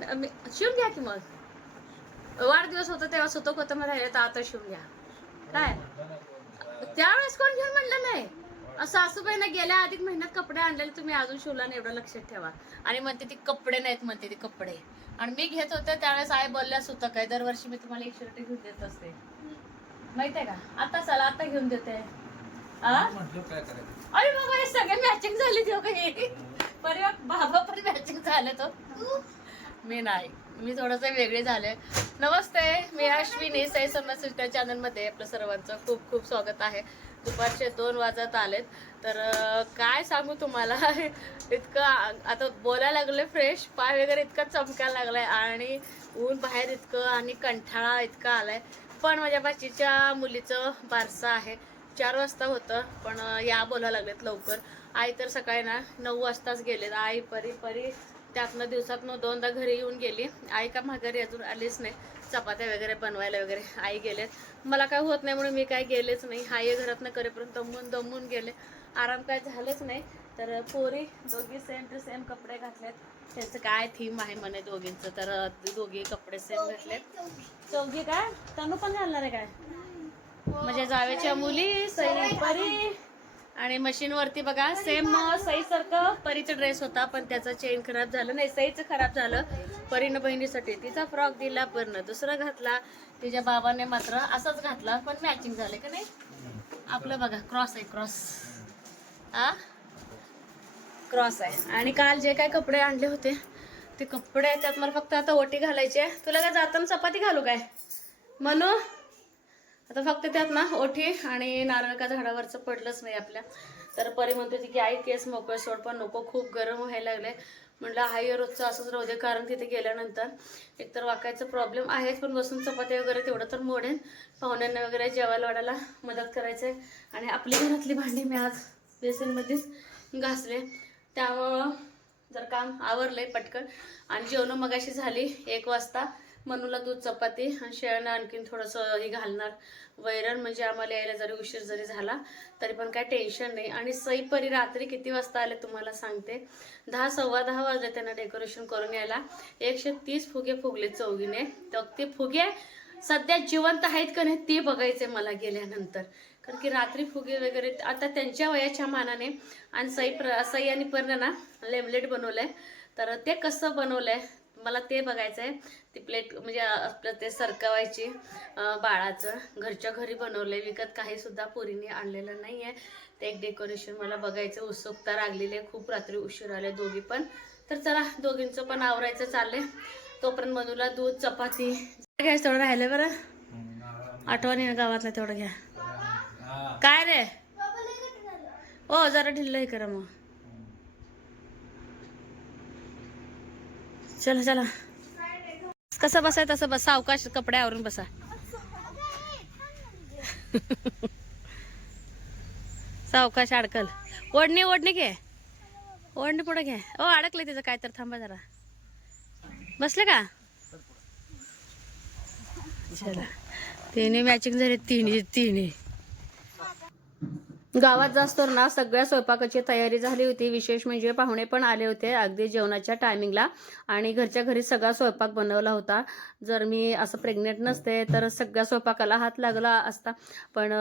शिवून घ्या की मग. वाढदिवस होता तेव्हा सुतक होतं मग राहिलं तर आता शिवून घ्या. काय त्यावेळेस कोण घेऊन म्हणलं नाही. सासूबाईंना गेल्या अधिक महिन्यात कपडे आणलेले तुम्ही अजून शिवला नाही एवढं लक्षात ठेवा. आणि म्हणते ती कपडे नाहीत म्हणते ती कपडे. आणि मी घेत होते त्यावेळेस आई बोलल्या सुतक आहे दरवर्षी मी तुम्हाला एक शर्ट घेऊन देत असते माहितीये का. आता चला आता घेऊन देते. अरे बाबा हे सगळे मॅचिंग झाली तेव्हा काही बरे बाबा पण मॅचिंग झाले तो मी नाही. मी थोडस वेगळे झाले. नमस्ते मी अश्विनी सई समस्या चॅनल मध्ये आपलं सर्वांचं खूप खूप स्वागत आहे. दुपारचे 2 वाजत आलेत तर काय सांगू तुम्हाला इतकं आता बोलायला लागले फ्रेश पाय वगैरे इतका चमकायला लागलाय आणि ऊन बाहेर इतकं आणि कंठाळा इतका आलाय. पण माझ्या बाचीच्या मुलीचं बारसं आहे 4 वाजता होतं पण या बोलायला लागलेत लवकर. आई तर सकाळी ना 9 वाजताच गेलेत. आई परी त्यातनं दिवसातनं 2दा घरी येऊन गेली. आई का माघारी अजून आलीच नाही. चपात्या वगैरे बनवायला वगैरे आई गेलेत. मला काय होत नाही म्हणून मी काय गेलेच नाही. आई घरातनं करेपर्यंत दमून गेले. आराम काय झालेच नाही. तर पोरी दोघी सेम टू सेम कपडे घातलेत. त्यांचं काय थीम आहे म्हणे दोघींचं तर दोघी कपडे सेम घातलेत. चौघी काय तनू पण घालणार आहे काय म्हणजे जावेच्या मुली सई परी आणि मशीन वरती बघा सेम सई सारखं परीचा ड्रेस होता पण त्याचा चेन खराब झालं नाही. सईचं खराब झालं. परीनं बहिणीसाठी तिचा फ्रॉक दिला पण दुसरा घातला. तिच्या बाबाने मात्र असाच घातला पण मॅचिंग झाले का नाही. आपलं बघा क्रॉस आहे क्रॉस आहे. आणि काल जे काय कपडे आणले होते ते कपडे त्यात मला फक्त आता ओटी घालायची आहे. तुला काय जाताना चपाती घालू काय म्हणू आता फक्त त्यात ना ओठी आणि नारळ का झाडावरचं पडलंच नाही आपल्या. तर परी म्हणते की आई केस मोकळे सोड पण नको खूप गरम व्हायला लागले. म्हटलं आई रोजचं असंच राहू दे कारण तिथे गेल्यानंतर एकतर वाकायचं प्रॉब्लेम आहेच पण बसून चपाती वगैरे तेवढं तर मोडेन. पाहुण्यांना वगैरे जेवायला वाढायला मदत करायचंय. आणि आपली घरातली भांडी मी आज बेसिनमध्येच घासले त्यामुळं जर काम आवरलंय पटकन. आणि जेवण मगाशी झाली 1 वाजता. मनूला दूध चपाती आणि शेळ्यांना आणखीन थोडंसं हे घालणार वैरण म्हणजे आम्हाला यायला जरी उशीर जरी झाला तरी पण काय टेन्शन नाही. आणि सई परी रात्री किती वाजता आले तुम्हाला सांगते 10 सव्वा 10 वाजले त्यांना डेकोरेशन करून यायला. 130 फुगे फुगले चौघीने. तर ते फुगे सध्या जिवंत आहेत का नाही ते बघायचे मला गेल्यानंतर कारण की रात्री फुगे वगैरे आता त्यांच्या वयाच्या मानाने. आणि सई आणि पर्ण ना लेमलेट बनवलंय तर ते कसं बनवलंय मला ते बघायचं आहे. ती प्लेट म्हणजे आपलं ते सरकवायची बाळाचं घरच्या घरी बनवलंय विकत काही सुद्धा पोरीने आणलेलं नाही आहे. ते एक डेकोरेशन मला बघायचं उत्सुकता लागलेली आहे. खूप रात्री उशीर आले दोघी पण. तर चला दोघींचं पण आवरायचं चाललंय. तोपर्यंत मनूला दूध चपाती घ्यायचं तेवढं राहिलं बरं आठवणी गावातलं तेवढं घ्या. काय रे हो जरा ढिल्लं हे करा मग. चला कसं बसाय तसं बसा अवकाश कपडे आवरून बसा. सावकाश अडकल ओढणी घे ओढणी पुढे घे. ओ अडकले तिचं काय तर थांबा जरा बसले का. चला तिन्ही मॅचिंग झाले तिन्ही. गावात जास्त ना सगळ्या स्वयंपाकाची तयारी झाली होती. विशेष म्हणजे पाहुणे पण आले होते अगदी जेवणाच्या टायमिंगला. आणि घरच्या घरी सगळा स्वयंपाक बनवला होता. जर मी असं प्रेग्नेंट नसते तर सगळ्या स्वयंपाकाला हात लागला असता पण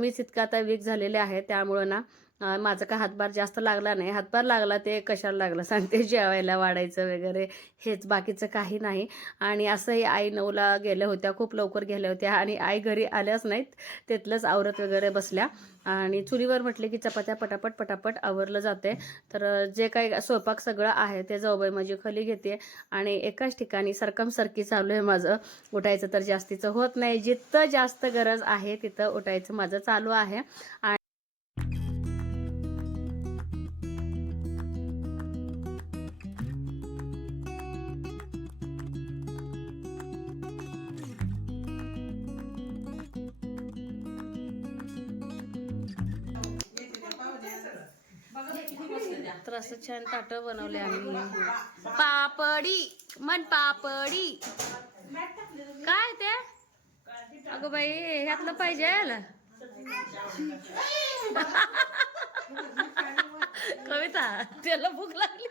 मीच इतका आता वीक झालेले आहे त्यामुळं ना माझा काय हातभार जास्त लागला नाही. हातभार लागला ते कशाला लागला सांगते जेवायला वाढायचं वगैरे हेच बाकीचं काही नाही. आणि असंही आई 9ला गेल्या होत्या खूप लवकर गेल्या होत्या आणि आई घरी आल्याच नाहीत. तिथलंच आवरत वगैरे बसल्या आणि चुलीवर म्हटले की चपात्या पटापट आवरलं जाते. तर जे काही स्वयंपाक सगळं आहे ते जाऊबाई माझी खाली घेते आणि एकाच ठिकाणी सरकमसरकी चालू आहे माझं. उठायचं तर जास्तीचं होत नाही. जिथं जास्त गरज आहे तिथं उठायचं माझं चालू आहे. तर असं छान ताटं बनवले आम्ही. पापडी मन पापडी काय ते अगं बाई ह्यातलं पाहिजे कविता त्याला भूक लागली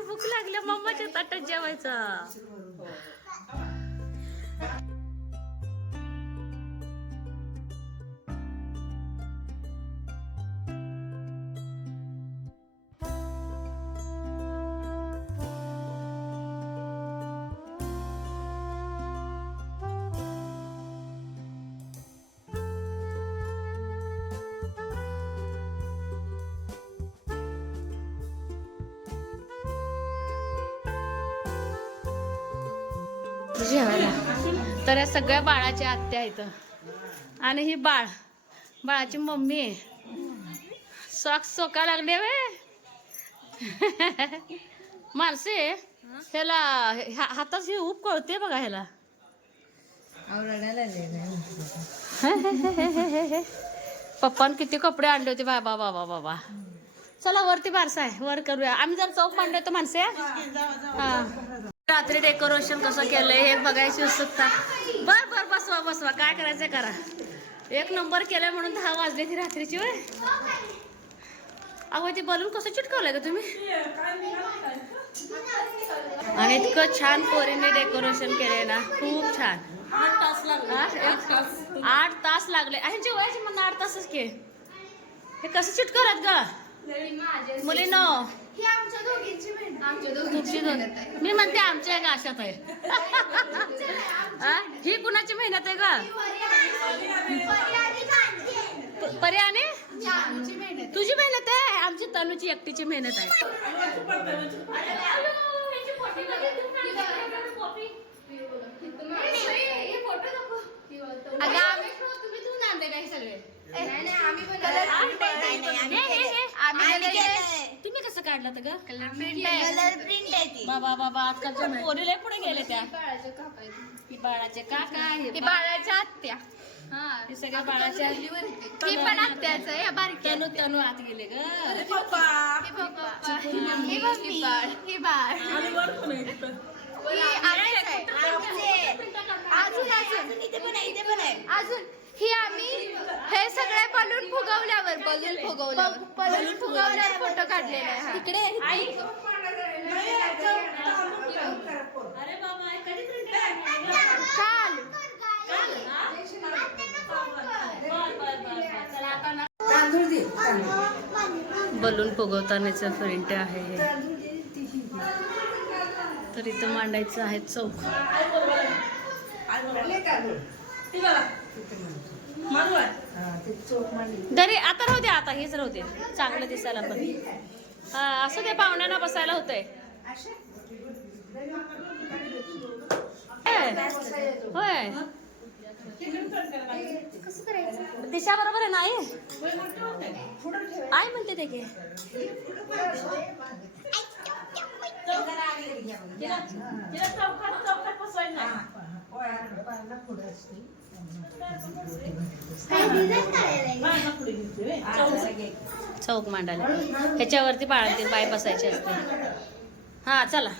भूक लागली मम्माच्या ताटात जेवायचा. जेवायला तर या सगळ्या बाळाच्या आत्या आहेत आणि ही बाळाची मम्मी आहे. सॉक्स सोका लागले वे माणसे ह्याला हातात ही ऊप कळते बघा ह्याला. पप्पान किती कपडे आणले होते बाबा बाबा बाबा. चला वरती बारसा आहे वर करूया. आम्ही जर चौक मांडले तर माणसे हा रात्री डेकोरेशन कसं केलंय हे बघायची उत्सुकता. बर बर बसवा बसवा काय करायचंय करा. एक नंबर केलाय म्हणून 10 वाजले ती रात्रीची होय. अहो ते बलून कसं चिटकवलंय का तुम्ही. आणि इतकं छान पोरीने डेकोरेशन केलंय ना खूप छान. 8 तास लागले आणि जेवायचे म्हणून 8 तासच के. हे कसं चिटकवलं ग मुलीनो. मी म्हणते आमच्या गाशात आहे. ही कुणाची मेहनत आहे का. पर्याने तुझी मेहनत आहे. आमची तनुची एकटीची मेहनत आहे. तुम्ही कसं काढला तर ग. बाबा बाबा आजकालच्या पोरीला पुढे गेले त्या. बाळाचे काका हे बाळाच्या आत्या. हे सगळ्या बाळाच्या ही पण आत्याच आहे. तनू तनू आत गेले ग. अजून ही आम्ही हे सगळे बलून फुगवल्यावर फोटो काढलेले आहे. इकडे अरे बाबा बलून फुगवतानाचं प्रिंट आहे हे. तर इथं मांडायचं आहे चौक. दरी आता राहू दे. आता हेच राहू दे चांगलं दिसायला पण. हा असं ते पाहुण्यांना बसायला होतंय. होय दिशा बरोबर आहे ना आई. आई म्हणते ते की चौक मांडायला ह्याच्यावरती पाळते पाय बसायचे असते. हा चला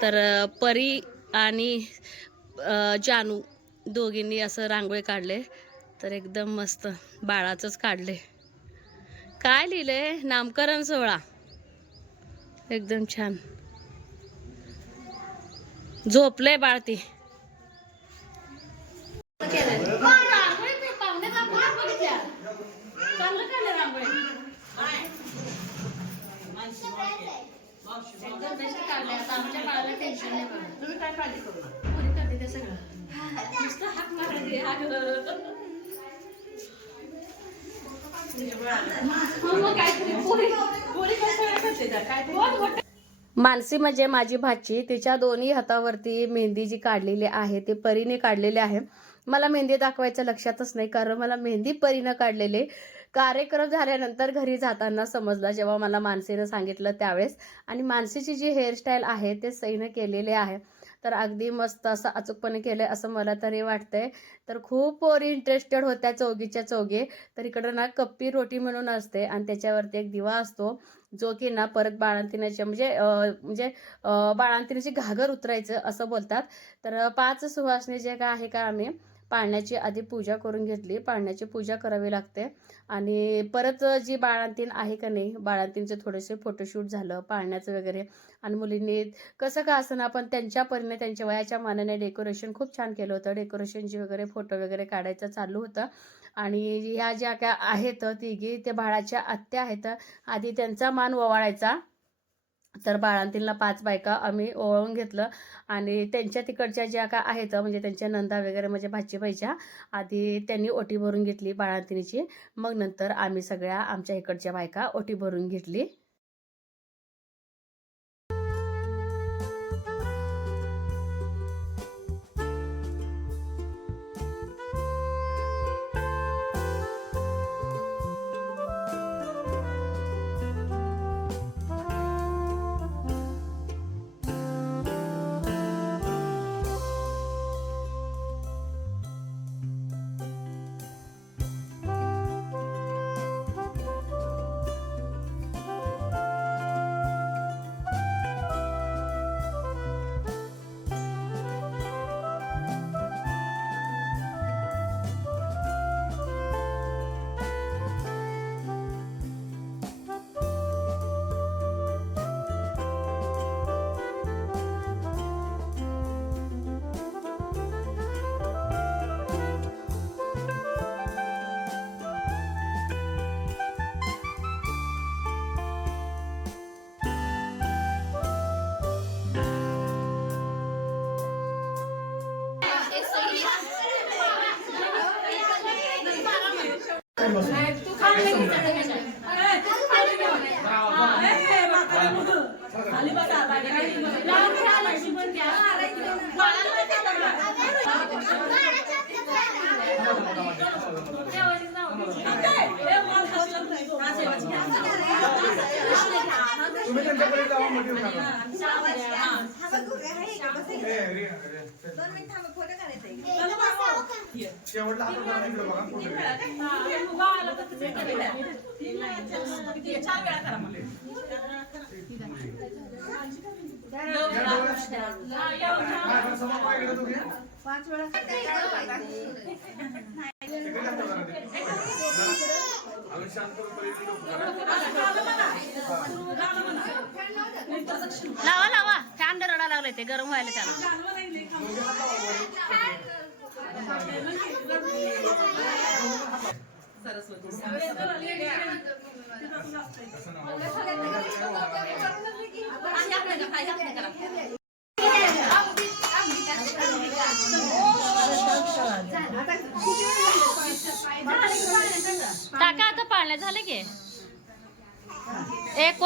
तर परी आणि जानू दोघींनी असं रांगोळी काढले. तर एकदम मस्त बाळाचंच काढले. काय लिहिलंय नामकरण सोहळा. एकदम छान झोपलंय बाळ ती. आमच्या बाळाला टेन्शन नाही. तुम्ही काय काळजी करू नका. पुरी करते ते सगळं. नुसतं हाक मारायची. मानसी म्हणजे माझी भाची. तिच्या दोन्ही हातावरती मेहंदी जी काढलेली आहे ती परीने काढलेली आहे. मला मेहंदी दाखवायचं लक्षातच नाही कारण मला मेहंदी परीने काढलेले कार्यक्रम झाल्यानंतर घरी जाताना समजला जेव्हा मला मानसीने सांगितलं त्यावेळेस. आणि मानसीची जी हेअरस्टाईल आहे ते सईने केलेले आहे. तर अगदी मस्त असं अचूकपणे केलं असं मला तरी वाटतंय. तर खूप पोरी इंटरेस्टेड होत्या चौघीच्या चौघी. तर इकडं ना कप्पी रोटी म्हणून असते आणि त्याच्यावरती एक दिवा असतो जो की ना परत बाळंतिणीच्या बाळंतिणीची घागर उतरायचं असं बोलतात. तर 5 सुवासिनी जे काय आहे का आम्ही पाळण्याची आधी पूजा करून घेतली. पाळण्याची पूजा करावी लागते आणि परत जी बाळंतीण आहे का नाही, बाळंतीणचं थोडेसे फोटोशूट झालं पाळण्याचं वगैरे. आणि मुलींनी कसं का असं ना पण त्यांच्या परीने त्यांच्या वयाच्या मानाने डेकोरेशन खूप छान केलं होतं. डेकोरेशनची वगैरे फोटो वगैरे काढायचं चालू होतं. आणि ह्या ज्या काय आहेत तिघी ते बाळाच्या आत्या आहेत, आधी त्यांचा मान ओवाळायचा. तर बाळंतीणला 5 बायका आम्ही ओवाळून घेतलं आणि त्यांच्या तिकडच्या ज्या काय आहेत म्हणजे त्यांच्या नंदा वगैरे म्हणजे भाचीबाईच्या आधी त्यांनी ओटी भरून घेतली बाळंतिणीची. मग नंतर आम्ही सगळ्या आमच्या इकडच्या बायका ओटी भरून घेतली. लावा लावा फॅन रडा लागले ते गरम व्हायला त्याला. टाका आता पाळण्या झाले की एक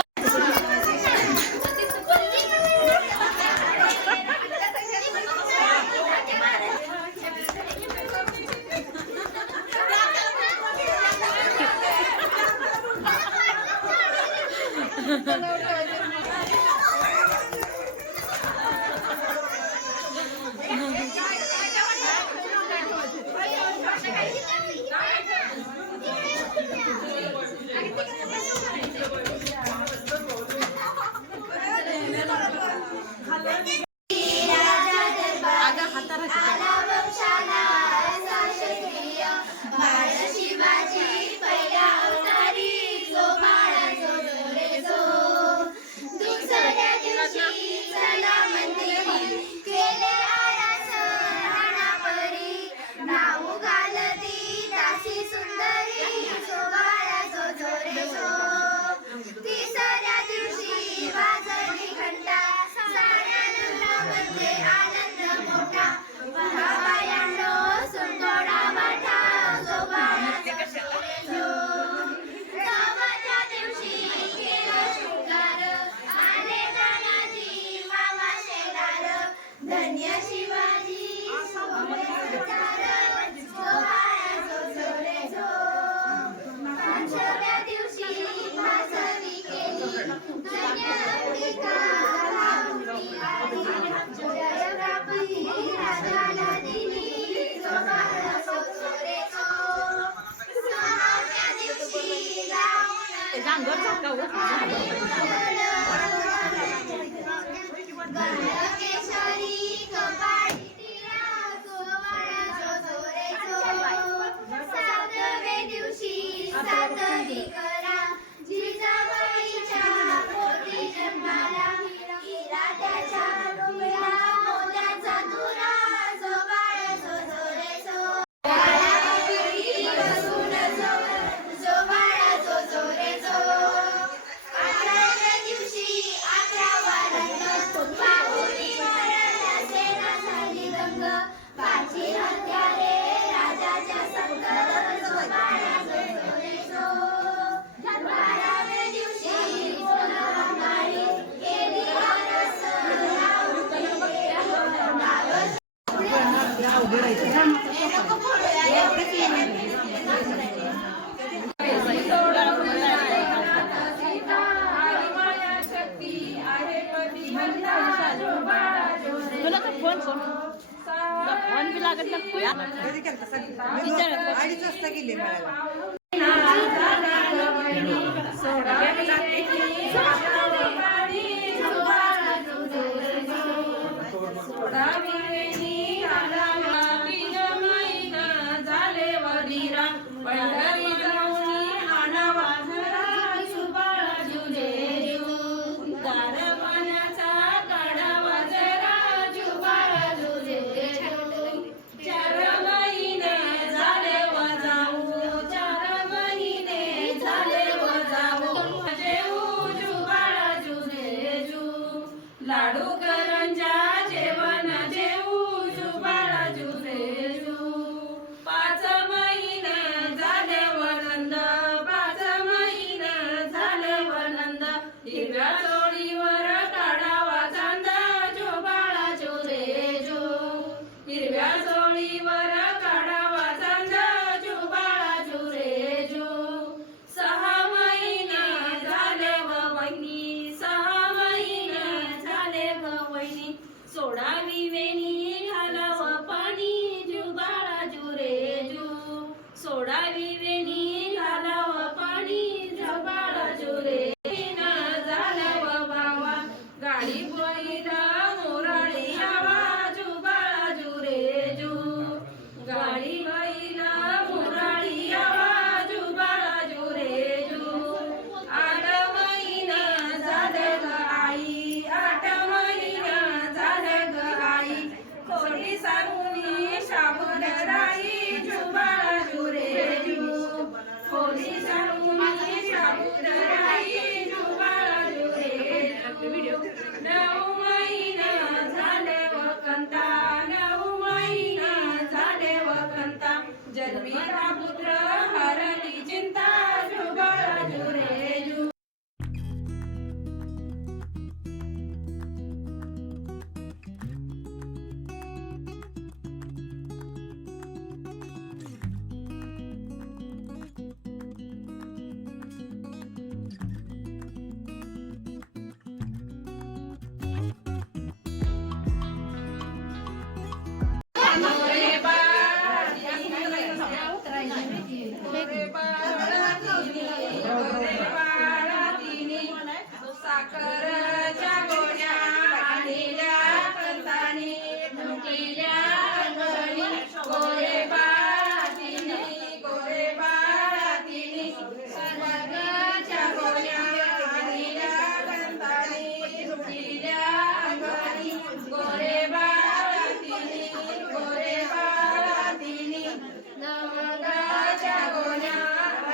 तुला तर फोन फोन बी लागत नाही. 2:30 वाजता गेले मला. लाडू करंजा जेवण जेऊ जुबाळा जुरेजू 5 महिने झाले वनंद 5 महिने झाले वनंद हिरव्या चोळीवर काढावा चांदा जुबाळा जुरेजू हिरव्या चोळीवर काढावा चांदा जुबाळा जुरेजू 6 महिने झाले व वहिनी 6 महिने सोडावी वेणी घालाव पाणी जुबाळा जुरेजू सोडावी वेणी घालाव पाणी जुबाळा जुरे झालाव बावा गाडी बैला मोराळी यावा जुबाळा जुरेजू गाडी बैला मोराळी यावा जुबाळा जुरेजू 8 महिना झाले ग आई 8 महिना झाले ग आई खोली सारुनी शाबूड राई जुबाळा जुरेजू खोली सारुनी शाबूड राई जुबाळा जुरेजू 9 महिना झाले वकंता 9 महिना झाले वकंता जन्मिला पुत्र हरली चिंता जुबाळा जुरेजू साखरच्या गोड्या आणल्या कंतानी फुटल्या अंगणी गोरे बाळातीनी साखरच्या गोड्या आणल्या कंतानी फुटल्या अंगणी गोरे बाळातीनी नवगाच्या गोड्या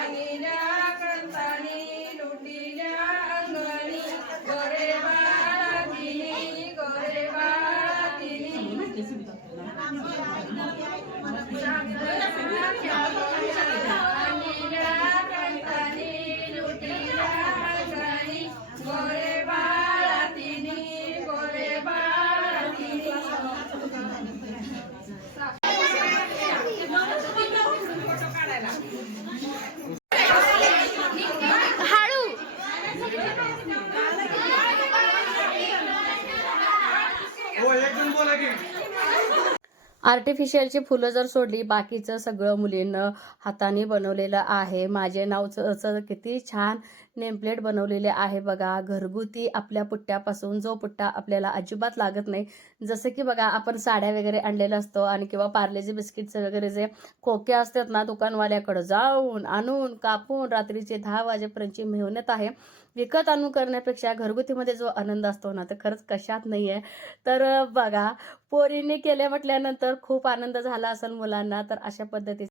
आणल्या कंतानी लुटिल्या अंगणी गोरे बाळातीनी हळू हो एकदम बोला की आर्टिफिशियलची फुलं जर सोडली, बाकीचं सगळं मुलींनं हाताने बनवलेलं आहे. माझे नावचं किती छान नेमप्लेट बनवलेले आहे बघा. घरगुती आपल्या पुट्ट्यापासून, जो पुट्टा आपल्याला अजिबात लागत नाही. जसं की बघा, आपण साड्या वगैरे आणलेलं असतो आणि किंवा पार्लेजी बिस्किटचं वगैरे जे खोके असतात ना, दुकानवाल्याकडं जाऊन आणून कापून रात्रीचे 10 वाजेपर्यंतची मेहनत आहे. विकत आणून करण्यापेक्षा घरगुतीमध्ये जो आनंद असतो ना, तर खरंच कशात नाही आहे. तर बघा, पोरींनी केले म्हटल्यानंतर खूप आनंद झाला असेल मुलांना. तर अशा पद्धतीचे